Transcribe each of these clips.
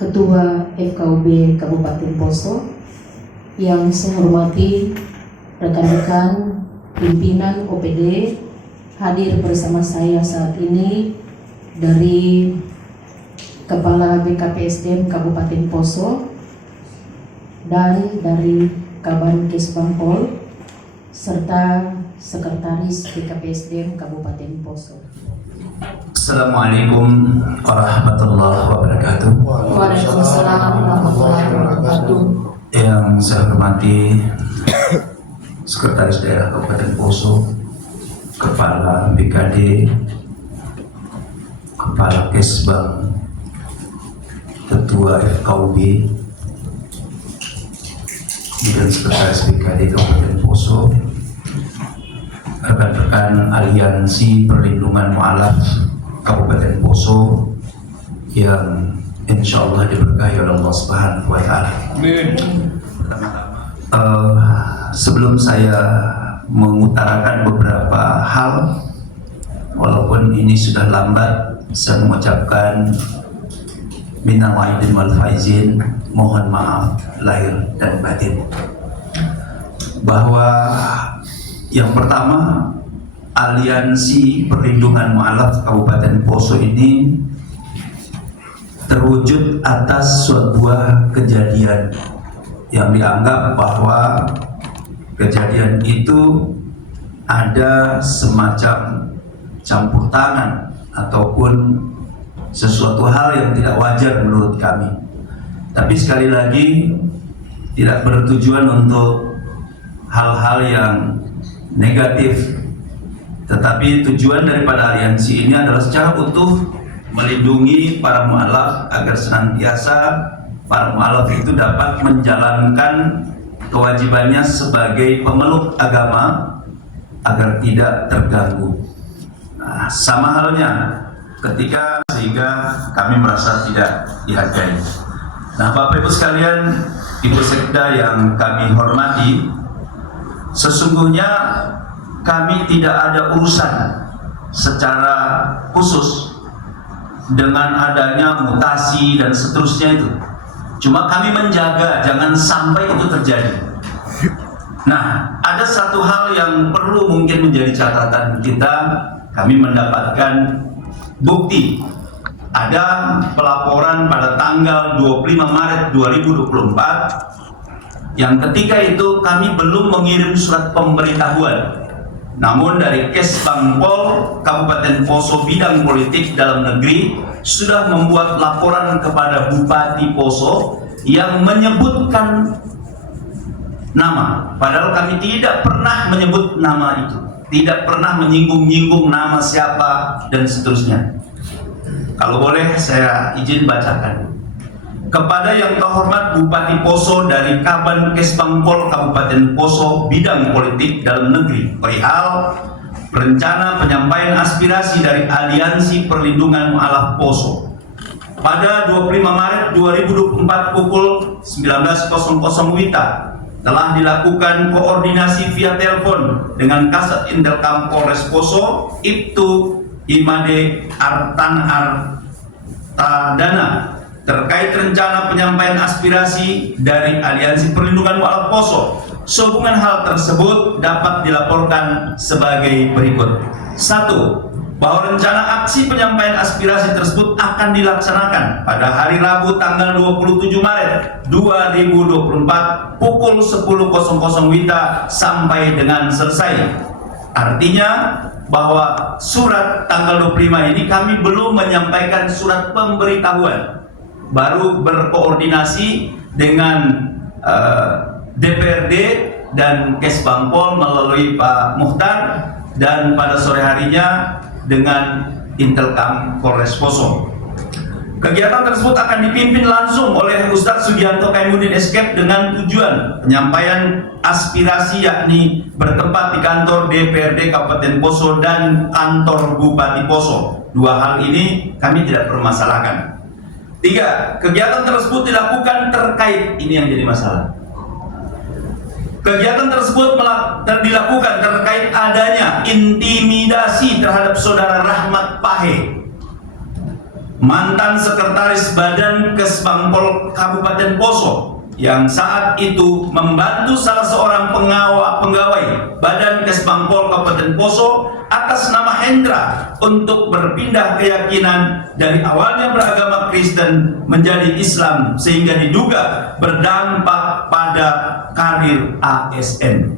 Ketua FKUB Kabupaten Poso, yang saya hormati rekan-rekan pimpinan OPD hadir bersama saya saat ini dari Kepala BKPSDM Kabupaten Poso dan dari Kabankes Bangpol serta Sekretaris BKPSDM Kabupaten Poso. Assalamualaikum warahmatullahi wabarakatuh. Waalaikumsalam warahmatullahi wabarakatuh. Yang saya hormati Sekretaris Daerah Kabupaten Poso, Kepala BKD, Kepala Kesbang, Ketua FKUB, dan Sekretaris BKD Kabupaten Poso, rekan-rekan Aliansi Perlindungan Mu'alaf Kabupaten Poso yang insya Allah diberkahi oleh Allah Subhanahu wa Ta'ala. Sebelum saya mengutarakan beberapa hal, walaupun ini sudah lambat, saya mengucapkan minal aidin wal faizin, mohon maaf lahir dan batin. Bahwa yang pertama, Aliansi Perlindungan Mu'alaf Kabupaten Poso ini terwujud atas sebuah kejadian yang dianggap bahwa kejadian itu ada semacam campur tangan ataupun sesuatu hal yang tidak wajar menurut kami. Tapi sekali lagi tidak bertujuan untuk hal-hal yang negatif, tetapi tujuan daripada aliansi ini adalah secara utuh melindungi para mu'alaf agar senantiasa para mu'alaf itu dapat menjalankan kewajibannya sebagai pemeluk agama agar tidak terganggu. Sama halnya ketika sehingga kami merasa tidak dihargai. Bapak Ibu sekalian, Ibu Sekda yang kami hormati, sesungguhnya kami tidak ada urusan secara khusus dengan adanya mutasi dan seterusnya itu. Cuma kami menjaga jangan sampai itu terjadi. Nah, ada satu hal yang perlu mungkin menjadi catatan kita. Kami mendapatkan bukti ada pelaporan pada tanggal 25 Maret 2024 yang ketika itu kami belum mengirim surat pemberitahuan. Namun dari Kesbangpol Kabupaten Poso bidang politik dalam negeri sudah membuat laporan kepada Bupati Poso yang menyebutkan nama, padahal kami tidak pernah menyebut nama itu, tidak pernah menyinggung-nyinggung nama siapa dan seterusnya. Kalau boleh saya izin bacakan. Kepada yang terhormat Bupati Poso dari Kabankes Bangpol Kabupaten Poso bidang politik dalam negeri perihal rencana penyampaian aspirasi dari Aliansi Perlindungan Mu'alaf Poso pada 25 Maret 2024 pukul 19.00 WITA telah dilakukan koordinasi via telepon dengan Kasat Intelkam Polres Poso Ibtu Imade Artan Artadana terkait rencana penyampaian aspirasi dari Aliansi Perlindungan Mu'alaf Poso. Sehubungan hal tersebut dapat dilaporkan sebagai berikut. 1. Bahwa rencana aksi penyampaian aspirasi tersebut akan dilaksanakan pada hari Rabu tanggal 27 Maret 2024 pukul 10.00 WITA sampai dengan selesai. Artinya bahwa surat tanggal 25 ini kami belum menyampaikan surat pemberitahuan, baru berkoordinasi dengan DPRD dan Kesbangpol melalui Pak Mukhtar dan pada sore harinya dengan Intelkam Polres Poso. Kegiatan tersebut akan dipimpin langsung oleh Ustadz Sugianto Kaimuddin Eskep dengan tujuan penyampaian aspirasi yakni bertempat di kantor DPRD Kabupaten Poso dan kantor Bupati Poso. Dua hal ini kami tidak permasalahkan. 3. Kegiatan tersebut dilakukan terkait, ini yang jadi masalah. Kegiatan tersebut dilakukan terkait adanya intimidasi terhadap saudara Rahmat Pahe mantan sekretaris Badan Kesbangpol Kabupaten Poso yang saat itu membantu salah seorang pegawai Badan Kesbangpol Kabupaten Poso atas nama Hendra untuk berpindah keyakinan dari awalnya beragama Kristen menjadi Islam sehingga diduga berdampak pada karir ASN.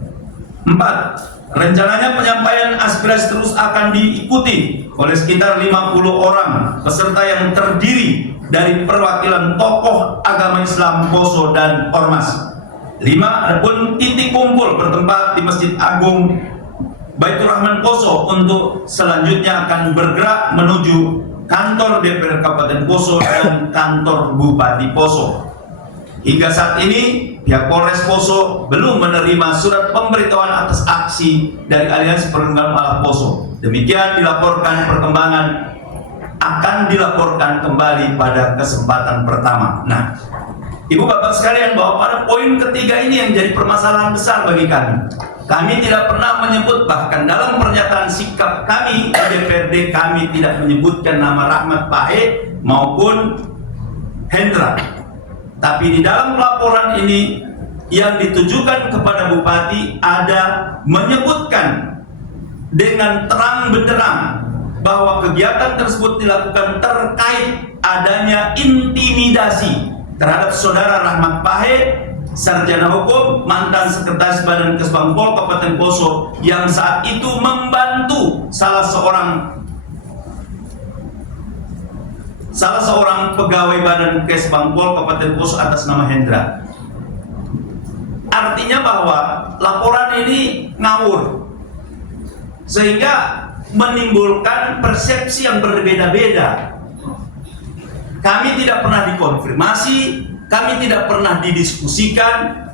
4. Rencananya penyampaian aspirasi terus akan diikuti oleh sekitar 50 orang peserta yang terdiri dari perwakilan tokoh agama Islam Poso dan Ormas. 5. Adapun titik kumpul bertempat di Masjid Agung Baitur Rahman Poso untuk selanjutnya akan bergerak menuju kantor DPR Kabupaten Poso dan kantor Bupati Poso. Hingga saat ini, pihak Polres Poso belum menerima surat pemberitahuan atas aksi dari Aliansi Perlindungan Anak Poso. Demikian dilaporkan perkembangan akan dilaporkan kembali pada kesempatan pertama. Nah, Ibu Bapak sekalian, bahwa pada poin ketiga ini yang jadi permasalahan besar bagi kami. Kami tidak pernah menyebut, bahkan dalam pernyataan sikap kami di DPRD kami tidak menyebutkan nama Rahmat Pahe maupun Hendra. Tapi di dalam laporan ini yang ditujukan kepada Bupati ada menyebutkan dengan terang benderang bahwa kegiatan tersebut dilakukan terkait adanya intimidasi terhadap saudara Rahmat Pahe, sarjana hukum, mantan sekretaris Badan Kesbangpol Kabupaten Poso yang saat itu membantu salah seorang pegawai Badan Kesbangpol Kabupaten Poso atas nama Hendra. Artinya bahwa laporan ini ngawur, sehingga menimbulkan persepsi yang berbeda-beda. Kami tidak pernah dikonfirmasi, kami tidak pernah didiskusikan.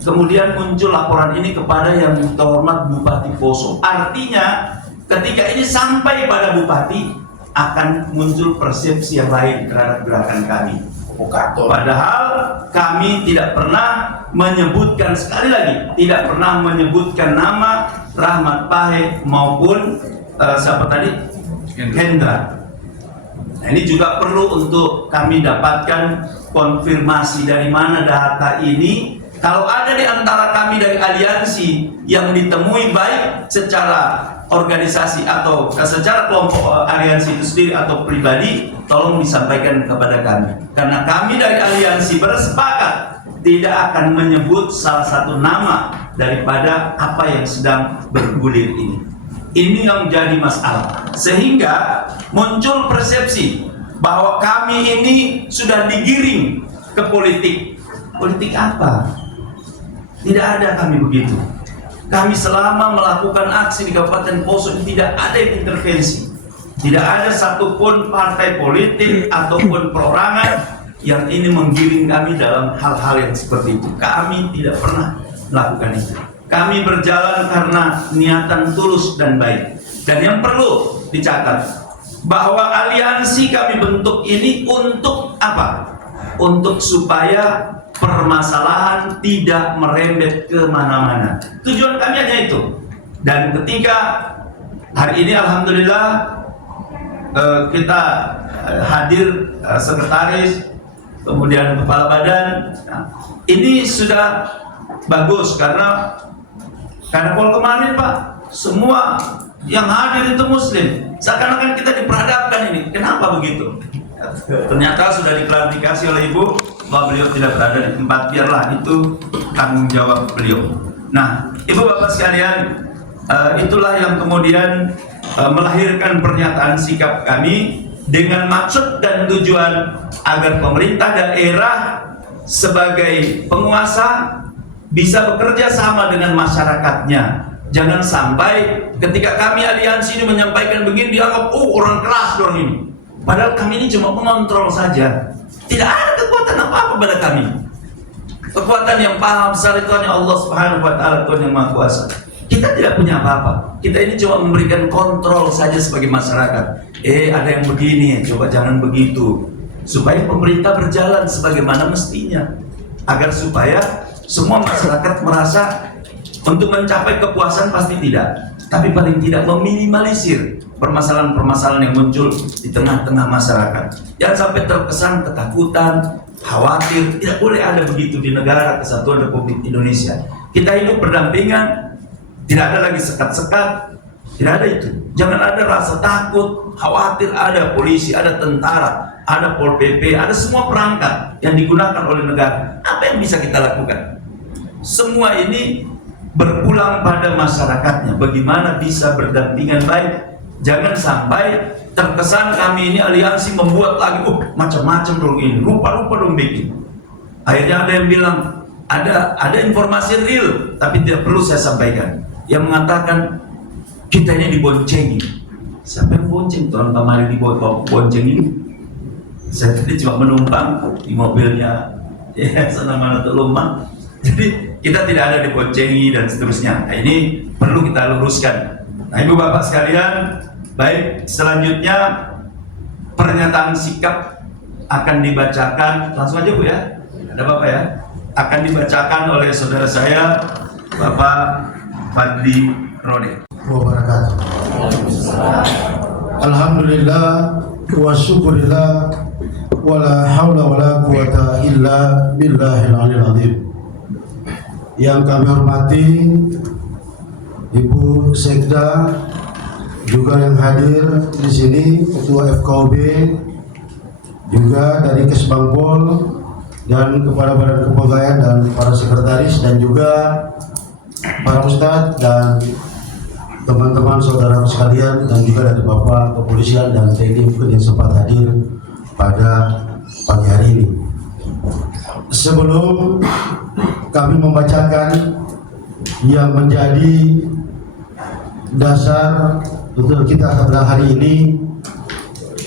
Kemudian muncul laporan ini kepada yang terhormat Bupati Poso. Artinya ketika ini sampai pada Bupati, akan muncul persepsi yang lain terhadap gerakan kami. Padahal kami tidak pernah menyebutkan, sekali lagi, tidak pernah menyebutkan nama Rahmat Pahe maupun siapa tadi? Hendra. Nah, ini juga perlu untuk kami dapatkan konfirmasi dari mana data ini. Kalau ada di antara kami dari aliansi yang ditemui baik secara organisasi atau secara kelompok aliansi itu sendiri atau pribadi, tolong disampaikan kepada kami. Karena kami dari aliansi bersepakat tidak akan menyebut salah satu nama daripada apa yang sedang bergulir ini. Ini yang menjadi masalah. Sehingga muncul persepsi bahwa kami ini sudah digiring ke politik. Politik apa? Tidak ada kami begitu. Kami selama melakukan aksi di Kabupaten Poso tidak ada yang intervensi. Tidak ada satupun partai politik ataupun perorangan yang ini menggiring kami dalam hal-hal yang seperti itu. Kami tidak pernah melakukan itu. Kami berjalan karena niatan tulus dan baik. Dan yang perlu dicatat, bahwa aliansi kami bentuk ini untuk apa? Untuk supaya permasalahan tidak merembet kemana-mana. Tujuan kami hanya itu. Dan ketika hari ini alhamdulillah kita hadir sekretaris, kemudian kepala badan, ini sudah bagus karena kemarin Pak, semua yang hadir itu Muslim. Seakan-akan kita diperhadapkan ini. Kenapa begitu? Ternyata sudah diklarifikasi oleh Ibu bahwa beliau tidak berada di tempat, biarlah itu tanggung jawab beliau. Nah, Ibu Bapak sekalian, itulah yang kemudian melahirkan pernyataan sikap kami dengan maksud dan tujuan agar pemerintah daerah sebagai penguasa bisa bekerja sama dengan masyarakatnya. Jangan sampai ketika kami aliansi ini menyampaikan begini dianggap orang keras orang ini. Padahal kami ini cuma mengontrol saja. Tidak ada kekuatan apa-apa pada kami. Kekuatan yang paham besar itu hanya Allah Subhanahu wa taala, Tuhan yang Maha Kuasa. Kita tidak punya apa-apa. Kita ini cuma memberikan kontrol saja sebagai masyarakat. Ada yang begini, coba jangan begitu. Supaya pemerintah berjalan sebagaimana mestinya. Agar supaya semua masyarakat merasa untuk mencapai kepuasan pasti tidak. tapi paling tidak meminimalisir permasalahan-permasalahan yang muncul di tengah-tengah masyarakat. Jangan sampai terkesan ketakutan, khawatir. Tidak boleh ada begitu di negara kesatuan Republik Indonesia. Kita hidup berdampingan, tidak ada lagi sekat-sekat, tidak ada itu. Jangan ada rasa takut, khawatir. Ada polisi, ada tentara, ada Pol PP, ada semua perangkat yang digunakan oleh negara. Apa yang bisa kita lakukan? Semua ini berpulang pada masyarakatnya. Bagaimana bisa berdampingan baik? Jangan sampai terkesan kami ini aliansi membuat lagi macam-macam dong ini, rupa-rupa dong bikin. Akhirnya ada yang bilang ada informasi real, tapi tidak perlu saya sampaikan, yang mengatakan kita ini diboncengi. Siapa yang bonceng? Orang kemarin dibonceng ini. Saya tadi cuma menumpang di mobilnya ya sana Tulumang. Jadi kita tidak ada diboncengi dan seterusnya. Nah, ini perlu kita luruskan. Nah, Ibu Bapak sekalian, baik, selanjutnya pernyataan sikap akan dibacakan, langsung aja Bu ya, ada Bapak ya, akan dibacakan oleh saudara saya Bapak Fadli Rode. Wabarakatuh. Alhamdulillah wa syukurillah wa la hawla wa la quwata illa billahil aliyil azim. Yang kami hormati Ibu Sekda, juga yang hadir di sini Ketua FKUB, juga dari Kesbangpol dan Kepala Badan Kepegawaian dan para sekretaris dan juga para ustadz dan teman-teman saudara sekalian dan juga dari Bapak Kepolisian dan TNI yang sempat hadir pada pagi hari ini. Sebelum kami membacakan yang menjadi dasar untuk kita pada hari ini,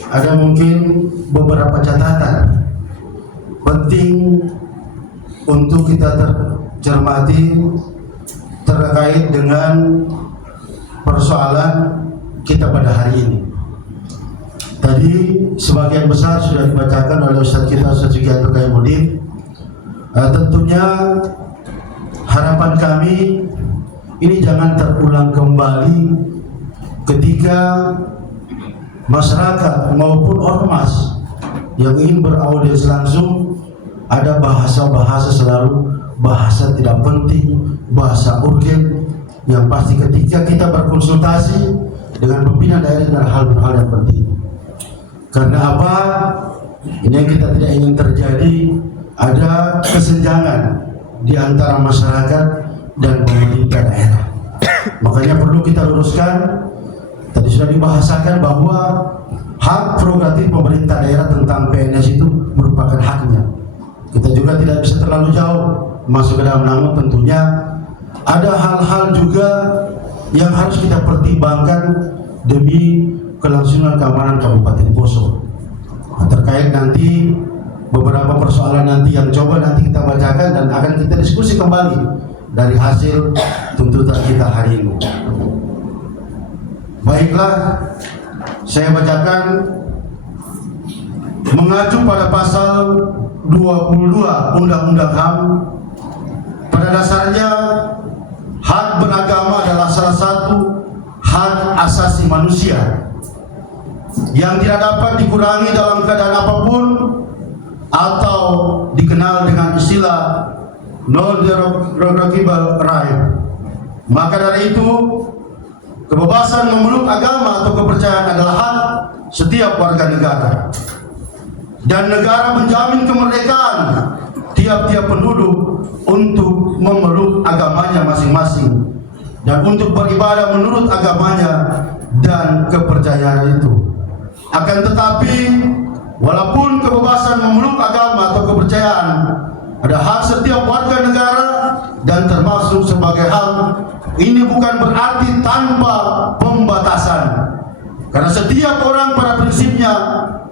ada mungkin beberapa catatan penting untuk kita cermati terkait dengan persoalan kita pada hari ini. Tadi sebagian besar sudah dibacakan oleh Ustadz kita Ustadz Sugianto Kaimuddin. Tentunya harapan kami ini jangan terulang kembali ketika masyarakat maupun ormas yang ingin beraudiens langsung ada bahasa-bahasa selalu bahasa tidak penting, bahasa urgen, yang pasti ketika kita berkonsultasi dengan pimpinan daerah dan hal-hal yang penting. Karena apa? Ini yang kita tidak ingin terjadi, ada kesenjangan di antara masyarakat dan pemerintah daerah. Makanya perlu kita luruskan. Tadi sudah dibahasakan bahwa hak prerogatif pemerintah daerah tentang PNS itu merupakan haknya. Kita juga tidak bisa terlalu jauh masuk ke dalam, namun tentunya ada hal-hal juga yang harus kita pertimbangkan demi kelangsungan keamanan Kabupaten Poso. Nah, terkait nanti beberapa persoalan nanti yang coba nanti kita bacakan dan akan kita diskusi kembali dari hasil tuntutan kita hari ini. Baiklah, saya bacakan mengacu pada pasal 22 Undang-Undang HAM. Pada dasarnya hak beragama adalah salah satu hak asasi manusia yang tidak dapat dikurangi dalam keadaan apapun atau dikenal dengan istilah non-derogable right. Maka dari itu, kebebasan memeluk agama atau kepercayaan adalah hak setiap warga negara, dan negara menjamin kemerdekaan tiap-tiap penduduk untuk memeluk agamanya masing-masing dan untuk beribadah menurut agamanya dan kepercayaan itu. Akan tetapi, walaupun kebebasan memeluk agama atau kepercayaan ada hak setiap warga negara dan termasuk sebagai hak, ini bukan berarti tanpa pembatasan. Karena setiap orang pada prinsipnya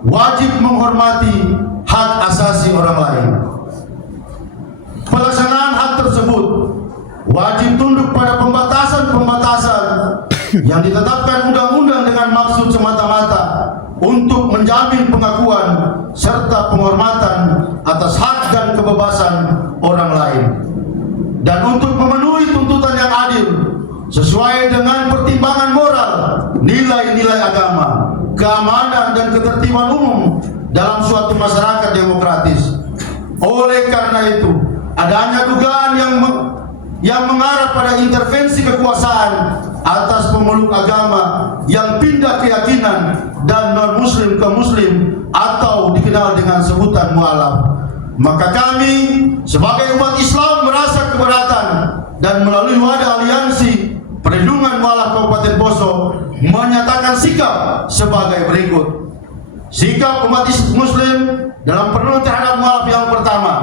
wajib menghormati hak asasi orang lain. Pelaksanaan hak tersebut wajib tunduk pada pembatasan-pembatasan yang ditetapkan undang-undang dengan maksud semata-mata untuk menjamin pengakuan serta penghormatan atas hak dan kebebasan orang lain, dan untuk memenuhi tuntutan yang adil sesuai dengan pertimbangan nilai agama, keamanan dan ketertiban umum dalam suatu masyarakat demokratis. Oleh karena itu, adanya dugaan yang mengarah pada intervensi kekuasaan atas pemeluk agama yang pindah keyakinan dan non-muslim ke muslim atau dikenal dengan sebutan mualaf. Maka kami sebagai umat Islam merasa keberatan dan melalui wadah aliansi perlindungan mualaf Kabupaten Poso menyatakan sikap sebagai berikut. Sikap umat muslim dalam perlindungan terhadap mualaf yang pertama,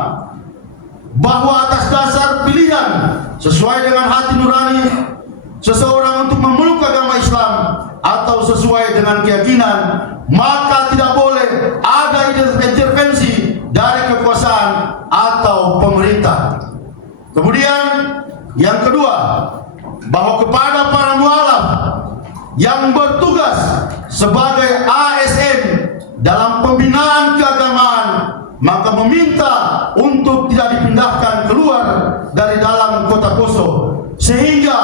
bahwa atas dasar pilihan sesuai dengan hati nurani seseorang untuk memeluk agama Islam atau sesuai dengan keyakinan, maka tidak boleh ada intervensi dari kekuasaan atau pemerintah. Kemudian yang kedua, bahwa kepada para mualaf yang bertugas sebagai ASN dalam pembinaan keagamaan, maka meminta untuk tidak dipindahkan keluar dari dalam kota Poso sehingga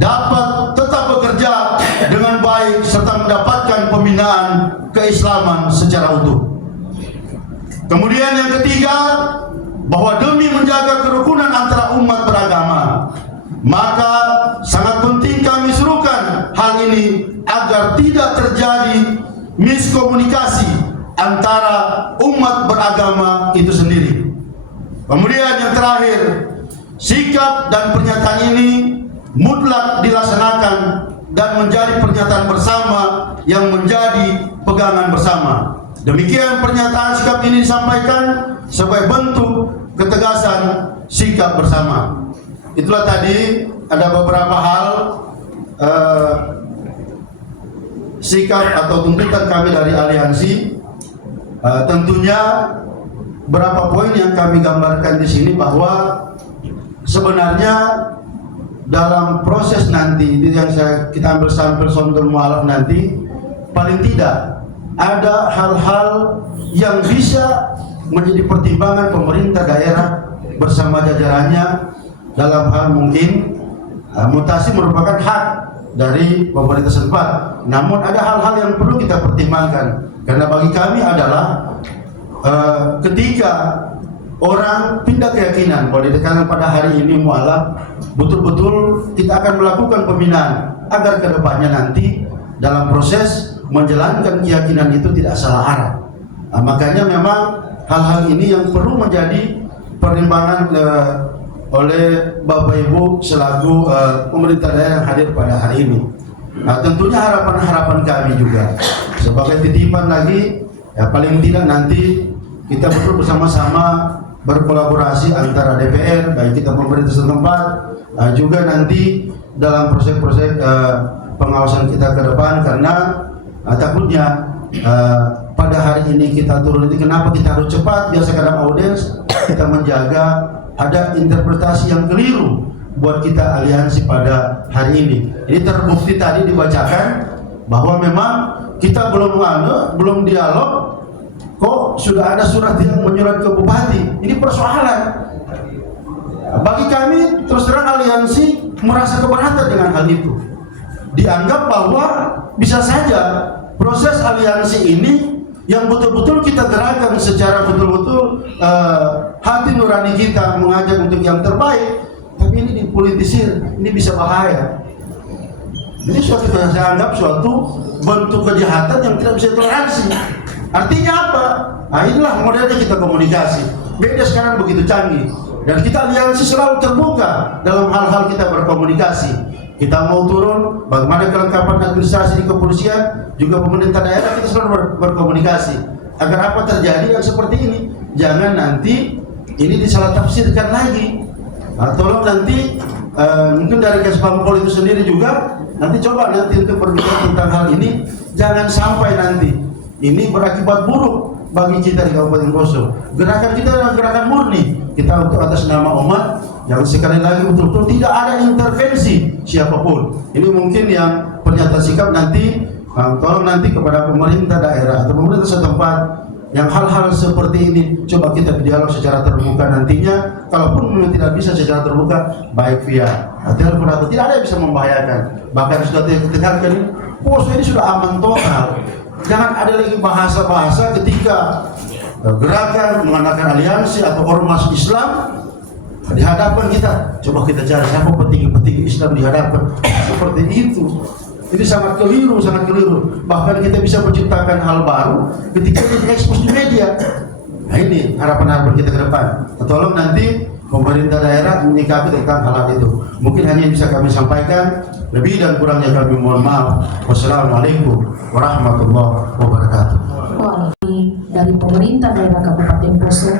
dapat tetap bekerja dengan baik serta mendapatkan pembinaan keislaman secara utuh. Kemudian yang ketiga, bahwa demi menjaga kerukunan antara umat beragama, maka sangat penting kami serukan hal ini agar tidak terjadi miskomunikasi antara umat beragama itu sendiri. Kemudian yang terakhir, sikap dan pernyataan ini mutlak dilaksanakan dan menjadi pernyataan bersama yang menjadi pegangan bersama. Demikian pernyataan sikap ini disampaikan sebagai bentuk ketegasan sikap bersama. Itulah tadi ada beberapa hal sikap atau tuntutan kami dari aliansi. Tentunya berapa poin yang kami gambarkan di sini, bahwa sebenarnya dalam proses nanti yang kita ambil sampel sondel mualaf nanti, paling tidak ada hal-hal yang bisa menjadi pertimbangan pemerintah daerah bersama jajarannya dalam hal mungkin mutasi merupakan hak dari pemerintah setempat. Namun ada hal-hal yang perlu kita pertimbangkan, karena bagi kami adalah ketika orang pindah keyakinan, kalau ditekankan pada hari ini mualaf, betul-betul kita akan melakukan pembinaan agar kedepannya nanti dalam proses menjalankan keyakinan itu tidak salah arah. Makanya memang hal-hal ini yang perlu menjadi pertimbangan oleh Bapak Ibu selaku pemerintah daerah yang hadir pada hari ini. Tentunya harapan-harapan kami juga sebagai titipan lagi, ya paling tidak nanti kita betul bersama-sama berkolaborasi antara DPR, baik kita pemerintah setempat, juga nanti dalam proses-proses pengawasan kita ke depan, karena takutnya pada hari ini kita turun ini, kenapa kita harus cepat? Biasa kadang audiens kita menjaga ada interpretasi yang keliru buat kita aliansi pada hari ini. Ini terbukti tadi dibacakan bahwa memang kita belum dialog, kok sudah ada surat yang menyurat ke bupati. Ini persoalan. Bagi kami terus terang aliansi merasa keberatan dengan hal itu. Dianggap bahwa bisa saja proses aliansi ini yang betul-betul kita gerakan secara betul-betul hati nurani kita mengajak untuk yang terbaik, tapi ini dipolitisir, ini bisa bahaya. Ini suatu yang saya anggap suatu bentuk kejahatan yang tidak bisa toleransi. Artinya apa? Nah, inilah modelnya kita komunikasi. Media sekarang begitu canggih, dan kita aliansi selalu terbuka dalam hal-hal kita berkomunikasi. Kita mau turun, bagaimana kelengkapan administrasi di kepolisian, juga pemerintah daerah, kita selalu berkomunikasi. Agar apa terjadi yang seperti ini? Jangan nanti ini disalah tafsirkan lagi. Tolong nanti mungkin dari Kesbangpol itu sendiri juga nanti coba nanti untuk berbicara tentang hal ini, jangan sampai nanti ini berakibat buruk bagi kita di Kabupaten Poso. Gerakan kita adalah gerakan murni, kita untuk atas nama umat. Yang sekali lagi betul-betul tidak ada intervensi siapapun. Ini mungkin yang pernyataan sikap nanti, tolong nanti kepada pemerintah daerah atau pemerintah setempat yang hal-hal seperti ini coba kita dialog secara terbuka nantinya. Kalaupun memang tidak bisa secara terbuka, baik via telepon atau tidak ada yang bisa membahayakan. Bahkan sudah kita dengarkan Poso ini sudah aman total. Jangan ada lagi bahasa-bahasa ketika gerakan mengadakan aliansi atau ormas Islam di hadapan kita. Coba kita cari siapa petinggi-petinggi Islam di hadapan. Seperti itu. Ini sangat keliru, sangat keliru. Bahkan kita bisa menciptakan hal baru ketika kita ekspos di media. Nah ini harapan-harapan kita ke depan. Tolong nanti pemerintah daerah menyikapi tentang hal itu. Mungkin hanya yang bisa kami sampaikan. Lebih dan kurangnya kami mohon maaf. Wassalamualaikum warahmatullahi wabarakatuh. Dari pemerintah daerah Kabupaten Poso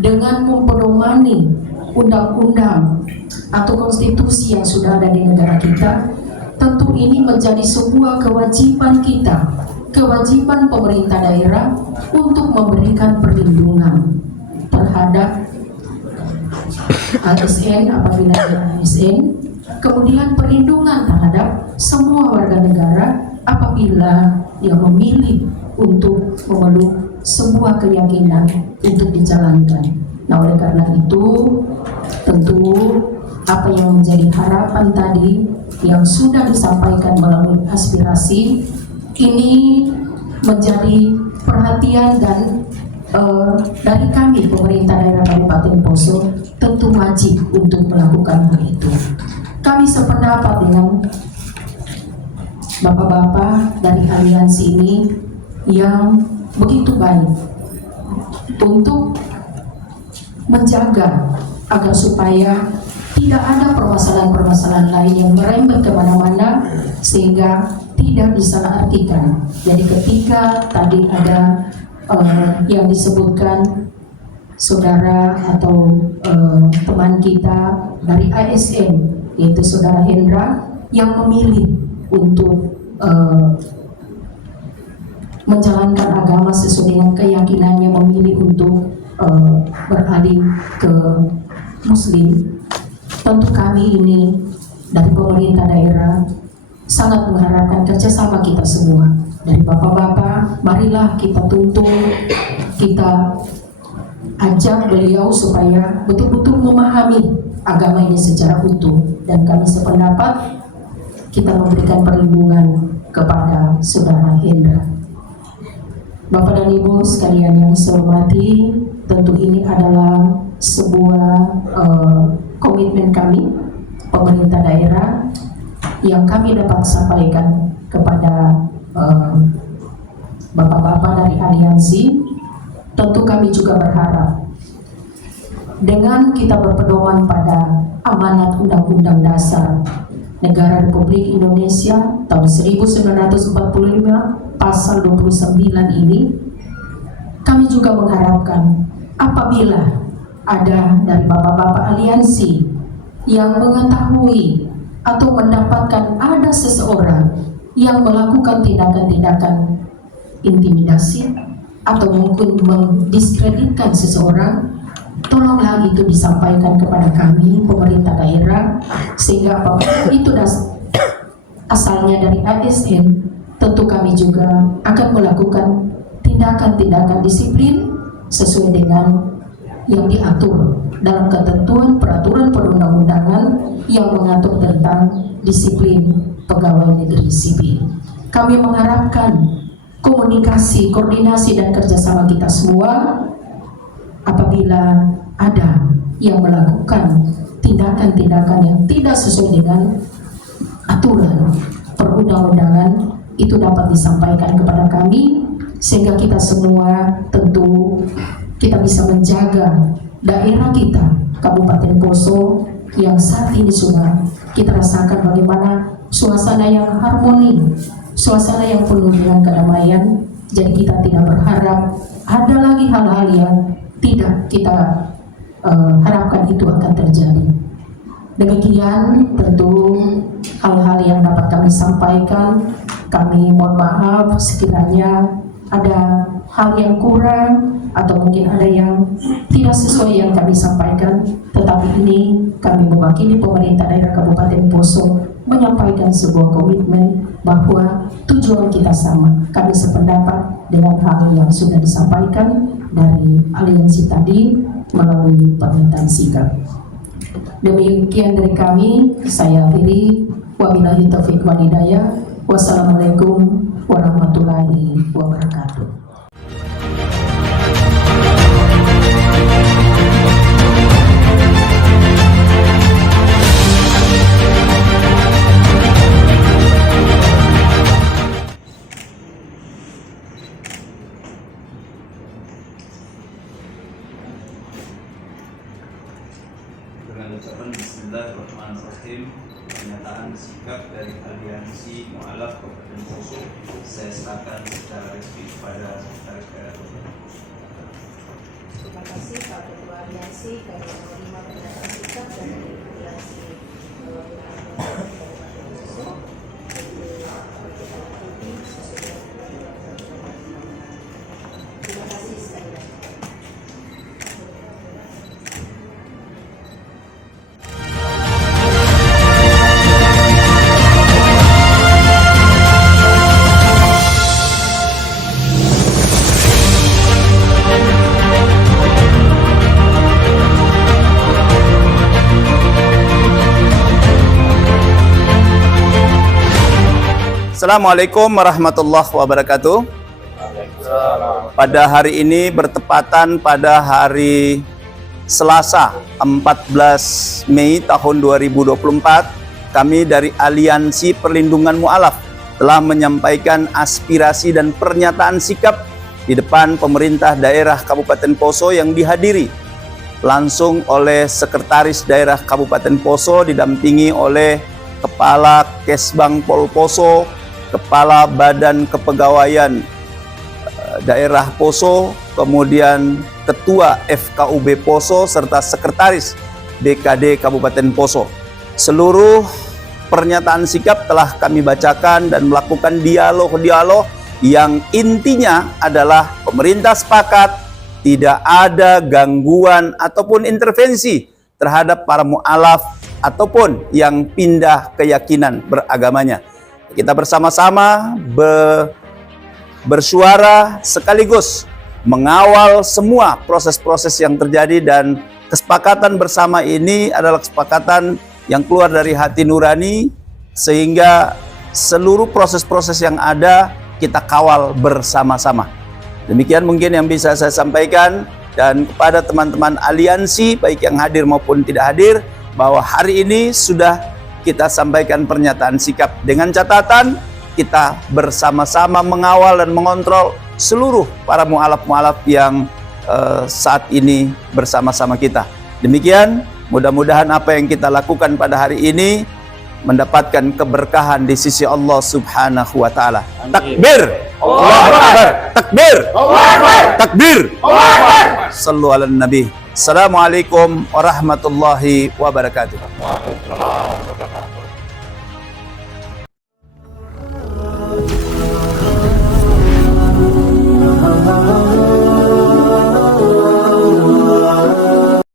dengan mempedomani undang-undang atau konstitusi yang sudah ada di negara kita, tentu ini menjadi sebuah kewajiban kita, kewajiban pemerintah daerah untuk memberikan perlindungan terhadap ASN apabila ada ASN, kemudian perlindungan terhadap semua warga negara apabila dia memilih untuk memeluk sebuah keyakinan untuk dijalankan. Nah, oleh karena itu tentu apa yang menjadi harapan tadi yang sudah disampaikan melalui aspirasi ini menjadi perhatian dan dari kami pemerintah daerah Kabupaten Poso tentu wajib untuk melakukan hal itu. Kami sependapat dengan bapak-bapak dari aliansi ini yang begitu baik untuk menjaga agar supaya tidak ada permasalahan-permasalahan lain yang merembet kemana-mana sehingga tidak disalahartikan. Jadi ketika tadi ada yang disebutkan saudara atau teman kita dari ASN yaitu saudara Hendra yang memilih untuk menjalankan agama sesuai dengan keyakinannya, memilih untuk beralih ke Muslim. Tentu kami ini dari pemerintah daerah sangat mengharapkan kerjasama kita semua. Dari bapak-bapak, marilah kita tuntut, kita ajak beliau supaya betul-betul memahami agama ini secara utuh. Dan kami sependapat kita memberikan perlindungan kepada saudara Hendra. Bapak dan Ibu sekalian yang saya hormati, tentu ini adalah sebuah komitmen kami, pemerintah daerah, yang kami dapat sampaikan kepada bapak-bapak dari aliansi. Tentu kami juga berharap dengan kita berpedoman pada amanat Undang-Undang Dasar Negara Republik Indonesia tahun 1945 pasal 29 ini, kami juga mengharapkan apabila ada dari bapak-bapak aliansi yang mengetahui atau mendapatkan ada seseorang yang melakukan tindakan-tindakan intimidasi atau mungkin mendiskreditkan seseorang, tolonglah itu disampaikan kepada kami pemerintah daerah, sehingga apabila itu asalnya dari ASN, tentu kami juga akan melakukan tindakan-tindakan disiplin sesuai dengan yang diatur dalam ketentuan peraturan perundang-undangan yang mengatur tentang disiplin pegawai negeri sipil. Kami mengharapkan komunikasi, koordinasi dan kerjasama kita semua apabila ada yang melakukan tindakan-tindakan yang tidak sesuai dengan aturan perundang-undangan, itu dapat disampaikan kepada kami sehingga kita semua tentu kita bisa menjaga daerah kita Kabupaten Poso yang saat ini sudah kita rasakan bagaimana suasana yang harmoni, suasana yang penuh dengan kedamaian. Jadi kita tidak berharap ada lagi hal-hal yang tidak kita harapkan itu akan terjadi. Demikian tentu hal-hal yang dapat kami sampaikan. Kami mohon maaf sekiranya ada hal yang kurang atau mungkin ada yang tidak sesuai yang kami sampaikan, tetapi ini kami mewakili pemerintah daerah Kabupaten Poso menyampaikan sebuah komitmen bahwa tujuan kita sama. Kami sependapat dengan hal yang sudah disampaikan dari aliansi tadi melalui permintaan sikap. Demikian dari kami, saya akhiri. Wabillahi taufiq wal hidayah. Wassalamualaikum warahmatullahi wabarakatuh. Dengan ucapan Bismillahirrahmanirrahim, pernyataan sikap dari Aliansi Mu'alaf Kabupaten Poso saya serahkan secara resmi kepada Sekretaris Daerah. Terima kasih Pak Ketua Aliansi kami menerima pernyataan sikap dari Aliansi Kabupaten Poso. Terima kasih sekali lagi. Assalamualaikum warahmatullahi wabarakatuh. Pada hari ini bertepatan pada hari Selasa 14 Mei tahun 2024, kami dari Aliansi Perlindungan Mu'alaf telah menyampaikan aspirasi dan pernyataan sikap di depan pemerintah daerah Kabupaten Poso yang dihadiri langsung oleh Sekretaris Daerah Kabupaten Poso didampingi oleh Kepala Kesbang Pol Poso, Kepala Badan Kepegawaian Daerah Poso, kemudian Ketua FKUB Poso, serta Sekretaris BKD Kabupaten Poso. Seluruh pernyataan sikap telah kami bacakan dan melakukan dialog-dialog yang intinya adalah pemerintah sepakat tidak ada gangguan ataupun intervensi terhadap para mu'alaf ataupun yang pindah keyakinan beragamanya. Kita bersama-sama bersuara sekaligus mengawal semua proses-proses yang terjadi, dan kesepakatan bersama ini adalah kesepakatan yang keluar dari hati nurani, sehingga seluruh proses-proses yang ada kita kawal bersama-sama. Demikian mungkin yang bisa saya sampaikan, dan kepada teman-teman aliansi baik yang hadir maupun tidak hadir, bahwa hari ini sudah kita sampaikan pernyataan sikap dengan catatan kita bersama-sama mengawal dan mengontrol seluruh para mu'alaf-mu'alaf yang saat ini bersama-sama kita. Demikian, mudah-mudahan apa yang kita lakukan pada hari ini mendapatkan keberkahan di sisi Allah Subhanahu wa taala. Takbir! Allahu Akbar! Takbir! Allahu Akbar! Takbir! Allahu Akbar! Shallu ala Nabi. Assalamualaikum warahmatullahi wabarakatuh.